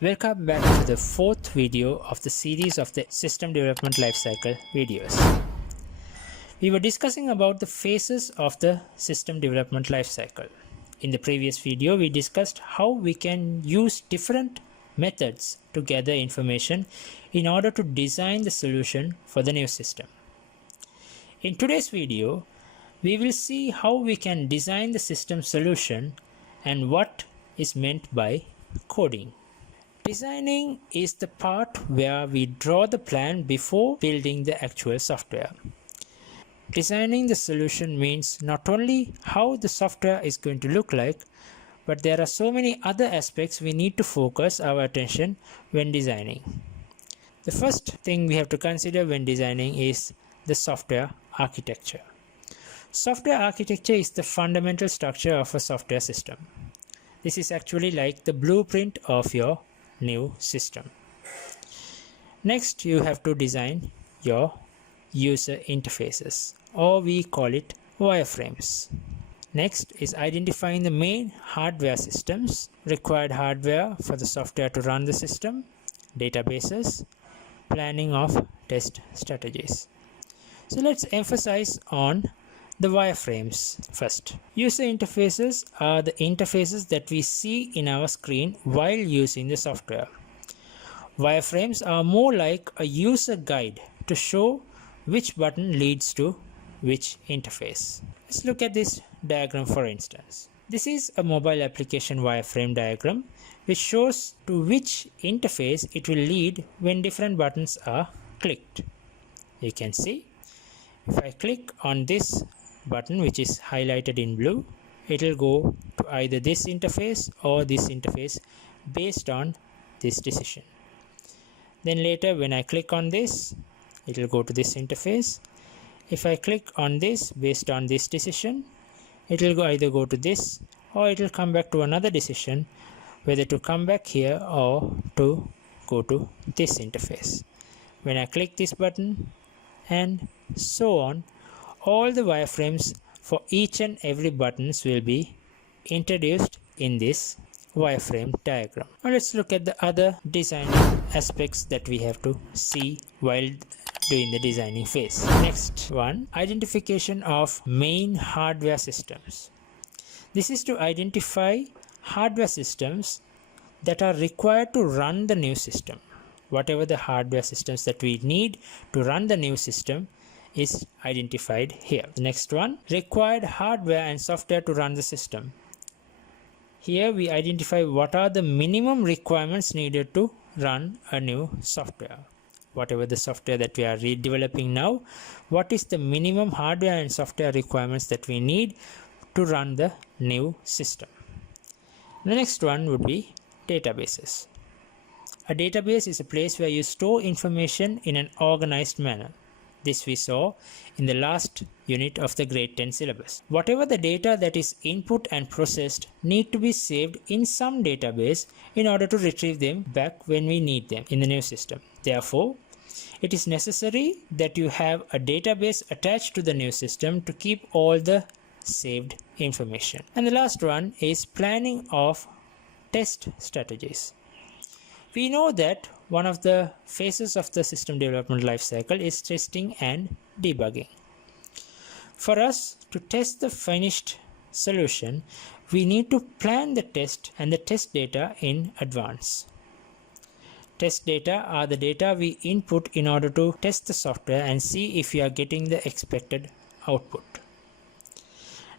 Welcome back to the fourth video of the series of the System Development Lifecycle videos. We were discussing about the phases of the System Development Lifecycle. In the previous video, we discussed how we can use different methods to gather information in order to design the solution for the new system. In today's video, we will see how we can design the system solution and what is meant by coding. Designing is the part where we draw the plan before building the actual software. Designing the solution means not only how the software is going to look like, but there are so many other aspects we need to focus our attention when designing. The first thing we have to consider when designing is the software architecture. Software architecture is the fundamental structure of a software system. This is actually like the blueprint of your new system. Next, you have to design your user interfaces, or we call it wireframes. Next is identifying the main hardware systems, required hardware for the software to run the system, databases, planning of test strategies. So let's emphasize on the wireframes first. User interfaces are the interfaces that we see in our screen while using the software. Wireframes are more like a user guide to show which button leads to which interface. Let's look at this diagram for instance. This is a mobile application wireframe diagram which shows to which interface it will lead when different buttons are clicked. You can see if I click on this button which is highlighted in blue, it will go to either this interface or this interface based on this decision. Then later when I click on this, it will go to this interface. If I click on this based on this decision, it will either go to this or it will come back to another decision whether to come back here or to go to this interface. When I click this button and so on, all the wireframes for each and every buttons will be introduced in this wireframe diagram. Now let's look at the other designing aspects that we have to see while doing the designing phase. Next one, identification of main hardware systems. This is to identify hardware systems that are required to run the new system. Whatever the hardware systems that we need to run the new system is identified here. The next one, required hardware and software to run the system. Here we identify what are the minimum requirements needed to run a new software. Whatever the software that we are redeveloping now, what is the minimum hardware and software requirements that we need to run the new system. The next one would be databases. A database is a place where you store information in an organized manner. This we saw in the last unit of the grade 10 syllabus. Whatever the data that is input and processed need to be saved in some database in order to retrieve them back when we need them in the new system. Therefore, it is necessary that you have a database attached to the new system to keep all the saved information. And the last one is planning of test strategies. We know that one of the phases of the system development lifecycle is testing and debugging. For us to test the finished solution, we need to plan the test and the test data in advance. Test data are the data we input in order to test the software and see if we are getting the expected output.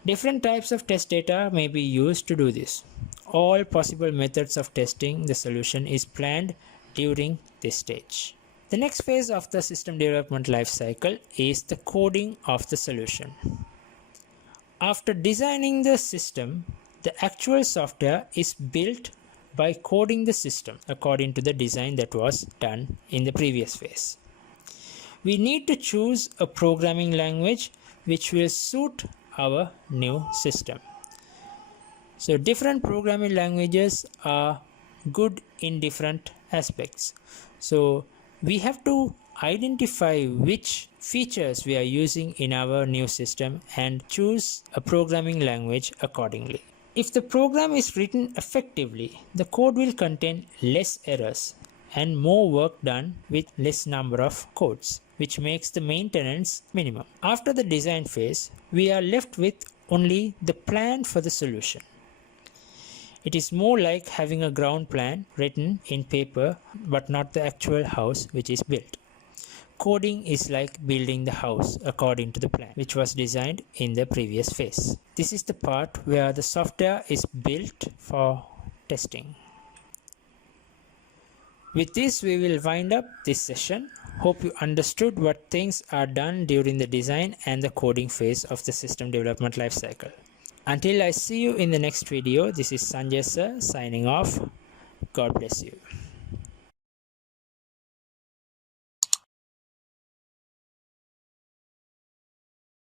Different types of test data may be used to do this. All possible methods of testing the solution is planned during this stage. The next phase of the system development lifecycle is the coding of the solution. After designing the system, the actual software is built by coding the system according to the design that was done in the previous phase. We need to choose a programming language which will suit our new system. So different programming languages are good in different aspects. So we have to identify which features we are using in our new system and choose a programming language accordingly. If the program is written effectively, the code will contain less errors and more work done with less number of codes, which makes the maintenance minimum. After the design phase, we are left with only the plan for the solution. It is more like having a ground plan written in paper but not the actual house which is built. Coding is like building the house according to the plan which was designed in the previous phase. This is the part where the software is built for testing. With this, we will wind up this session. Hope you understood what things are done during the design and the coding phase of the system development lifecycle. Until I see you in the next video, this is Sanjay sir signing off. God bless you.